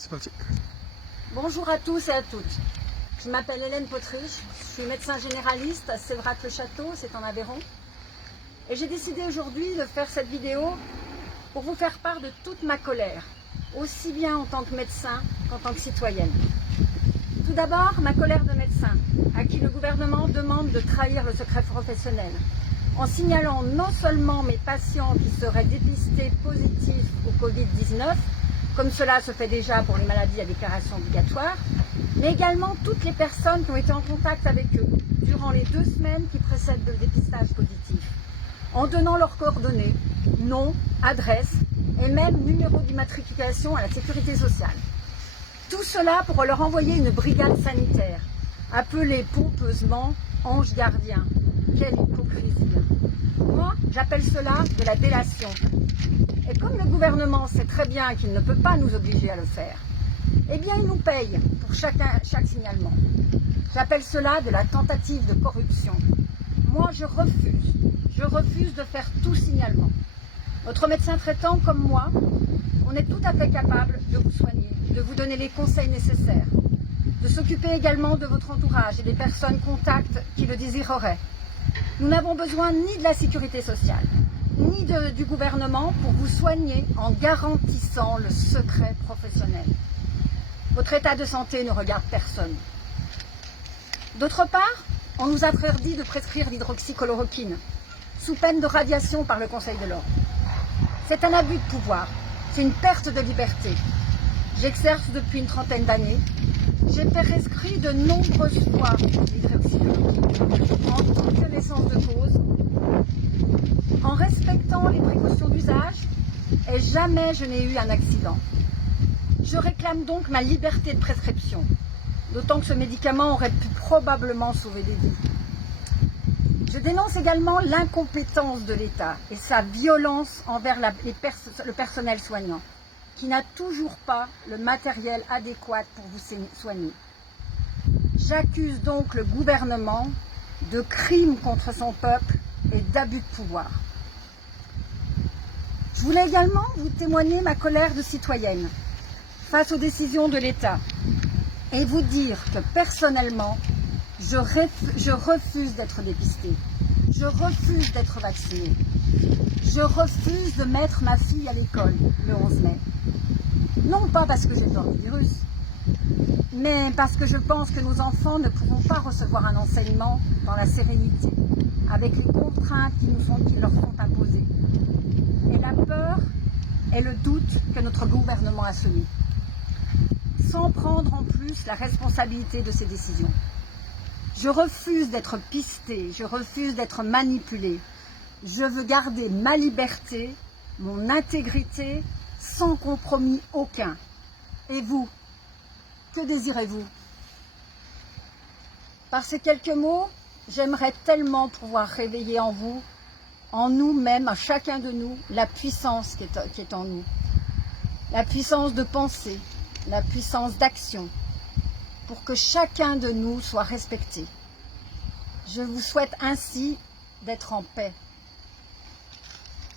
C'est parti. Bonjour à tous et à toutes. Je m'appelle Hélène Potriche, je suis médecin généraliste à Séverac-le-Château, c'est en Aveyron. Et j'ai décidé aujourd'hui de faire cette vidéo pour vous faire part de toute ma colère, aussi bien en tant que médecin qu'en tant que citoyenne. Tout d'abord, ma colère de médecin, à qui le gouvernement demande de trahir le secret professionnel, en signalant non seulement mes patients qui seraient dépistés positifs au Covid-19, comme cela se fait déjà pour les maladies à déclaration obligatoire, mais également toutes les personnes qui ont été en contact avec eux durant les 2 semaines qui précèdent le dépistage positif, en donnant leurs coordonnées, nom, adresse et même numéro d'immatriculation à la sécurité sociale. Tout cela pour leur envoyer une brigade sanitaire, appelée pompeusement « ange gardien ». Quelle hypocrisie! Moi, j'appelle cela de la délation. Et comme le gouvernement sait très bien qu'il ne peut pas nous obliger à le faire, eh bien il nous paye pour chaque signalement. J'appelle cela de la tentative de corruption. Moi, je refuse de faire tout signalement. Votre médecin traitant, comme moi, on est tout à fait capable de vous soigner, de vous donner les conseils nécessaires, de s'occuper également de votre entourage et des personnes contacts qui le désireraient. Nous n'avons besoin ni de la sécurité sociale, ni du gouvernement pour vous soigner en garantissant le secret professionnel. Votre état de santé ne regarde personne. D'autre part, on nous a interdit de prescrire l'hydroxychloroquine, sous peine de radiation par le Conseil de l'Ordre. C'est un abus de pouvoir, c'est une perte de liberté. J'exerce depuis une 30aine d'années. J'ai prescrit de nombreuses fois l'hydroxychloroquine, en toute connaissance de cause, en respectant les précautions d'usage, et jamais je n'ai eu un accident. Je réclame donc ma liberté de prescription, d'autant que ce médicament aurait pu probablement sauver des vies. Je dénonce également l'incompétence de l'État et sa violence envers le personnel soignant, qui n'a toujours pas le matériel adéquat pour vous soigner. J'accuse donc le gouvernement de crimes contre son peuple et d'abus de pouvoir. Je voulais également vous témoigner ma colère de citoyenne face aux décisions de l'État et vous dire que personnellement, je refuse d'être dépistée, je refuse d'être vaccinée, je refuse de mettre ma fille à l'école le 11 mai. Non pas parce que j'ai peur du virus, mais parce que je pense que nos enfants ne pourront pas recevoir un enseignement dans la sérénité, avec les contraintes qui leur sont imposées, et la peur et le doute que notre gouvernement a semés, sans prendre en plus la responsabilité de ces décisions. Je refuse d'être pistée, je refuse d'être manipulée. Je veux garder ma liberté, mon intégrité, sans compromis aucun. Et vous, que désirez-vous? Par ces quelques mots, j'aimerais tellement pouvoir réveiller en vous, en nous-mêmes, à chacun de nous, la puissance qui est en nous. La puissance de penser, la puissance d'action, pour que chacun de nous soit respecté. Je vous souhaite ainsi d'être en paix.